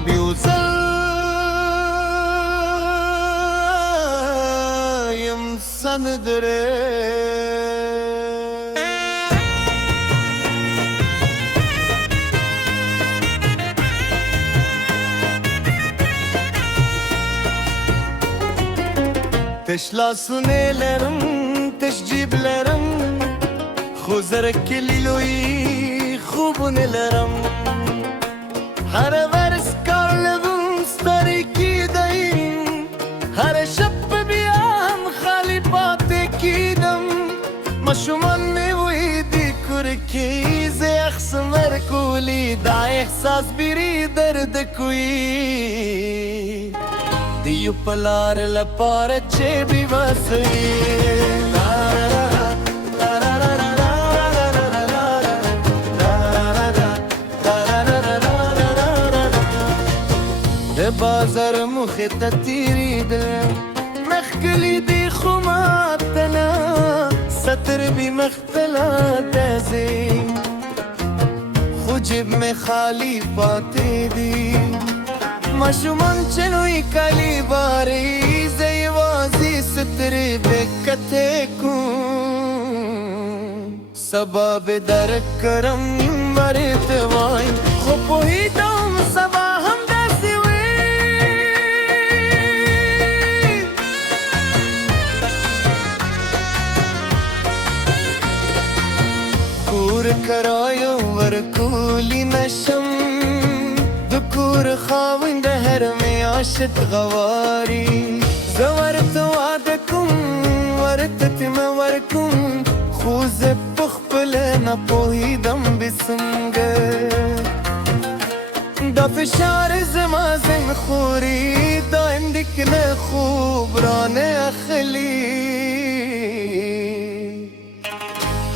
بيوزايم سندري Teşlasınelerim, teşciblerim Xuzerek liloyi xubunelerim Her vers karlevim stariki dayim Her şap biyam khali patekidem Maşuman nevidi kurki Ze akhsmer kuli Da ihsas biri derd kuyi Diyu palar la parache bivasi De bazar mukhta tirid مخكلي دي خماتنا ستر بمختلات زين خجب में खाली बातें दी مشمن چلوی کلی باری زیوازی ستری بکتے کن سباب در کرم مرت وائی خوبی دم سبا ہم دسی وی کور کرایو ورکولی نشم دکور خاوند هرمی عاشت غواری زورت وعدکم ورتت مورکم خوز بخبل نپوهیدم بسنگه دا فشار زمازم خوری دایم دکن خوب ران اخلی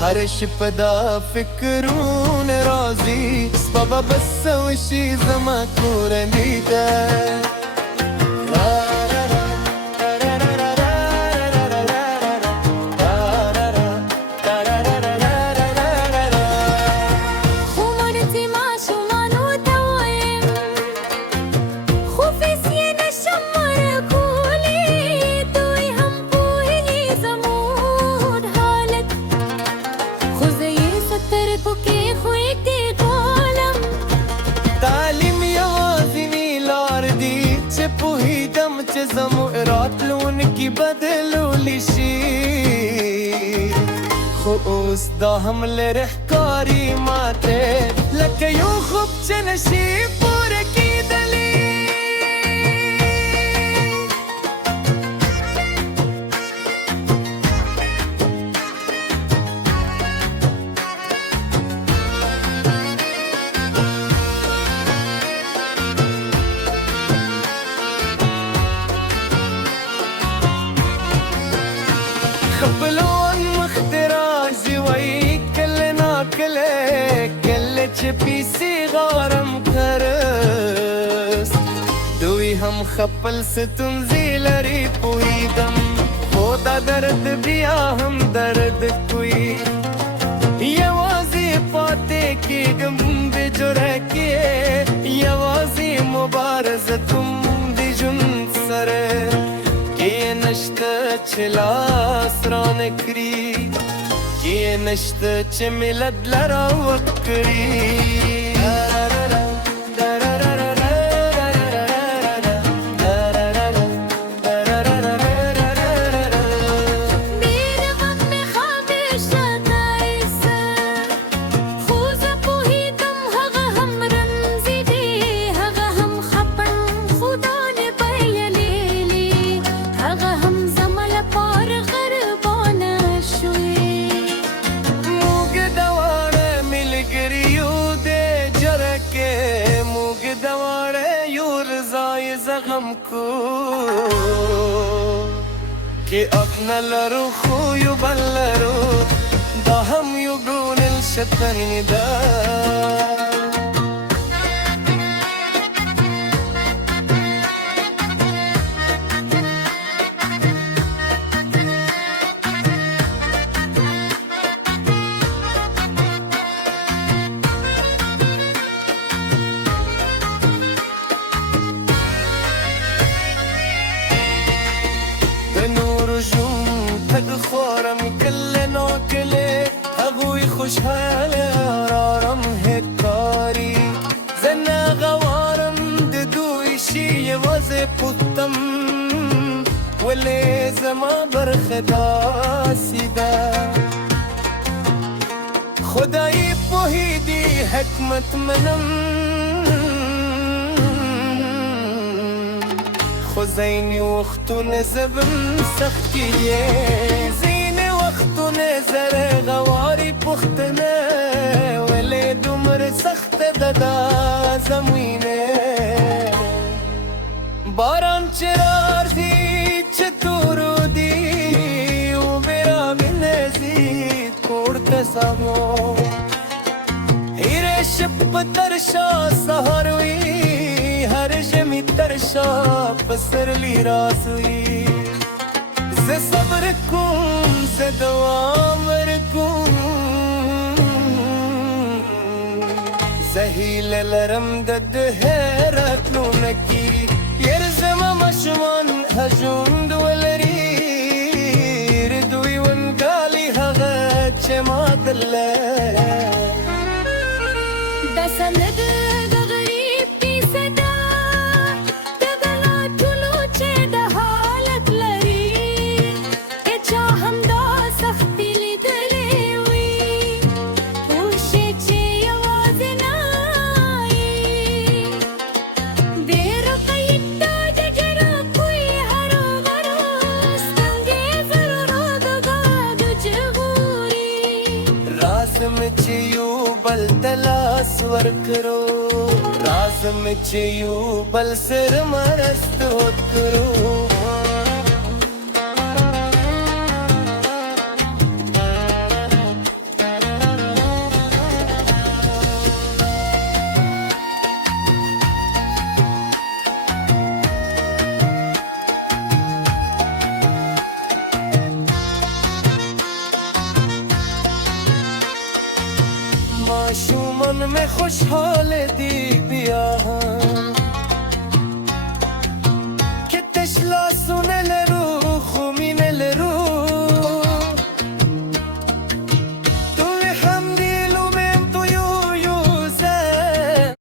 هر شپدا فکرون رازی بابا بس وشي زما كورني ده خمرتي مع شمان وتويم خوفي سينا شمر كولي توي هم بوهلي زمود حالك خوزي ستر كوكي خويك دي تعلیم یوازینی لار دی چه پوهیدم چه زمورات لون کی بدلولی شیر خوست دا حمل رحکاری ماته لکه یو خوب چه نشیب پوره کی دلی خبلون مختراز وی کلنا کله کله چه پیسی غارم کرست دوی هم خپل ستون زیلری پویدم خدا درد بیا هم درد کوئی یوازی پاتے کی گم بجرکیه یوازی مبارزتم دی جن سره که نشته چلاس رانکری که نشته چه ملد لرا وکری हमको कि अपना लरू खुयु बल्लरू دا هم يقول الشتين دا پوتم ولې زما برخه داسې ده خدای پوهیږي حکمت منم خو ځینې وختونه زبم سختي یې ځینې وختونه زره غواړي پوښتنه ولې دومره سخته ده دا زمینه باران چې راځي چې تورو دي اوبه راوینې ځي کور ته سمو هیرې شپ تر شا سهار وي هر ژمي تر شا پسرلی راز وي زه صبر کوم زه دوام ورکوم زه هیله لرم د ده راتلونه کې یر زما ماشومان ژوند ولري د دوی ونګالي هغه چې ما دله دا سند د غریب کیسه ده د غلا ټولو چې د حالت لري که چا همدا سختي لیدلې وي پوه شي چې یوازې نه یې ډېر قید د جرا کوی هرو غرو ستنګې ضرورو د غاډو جغوري رازم چې یو بل تلاس ورکرو رازم چې یو بل سر مرست وکرو माशूमन में खुशहाल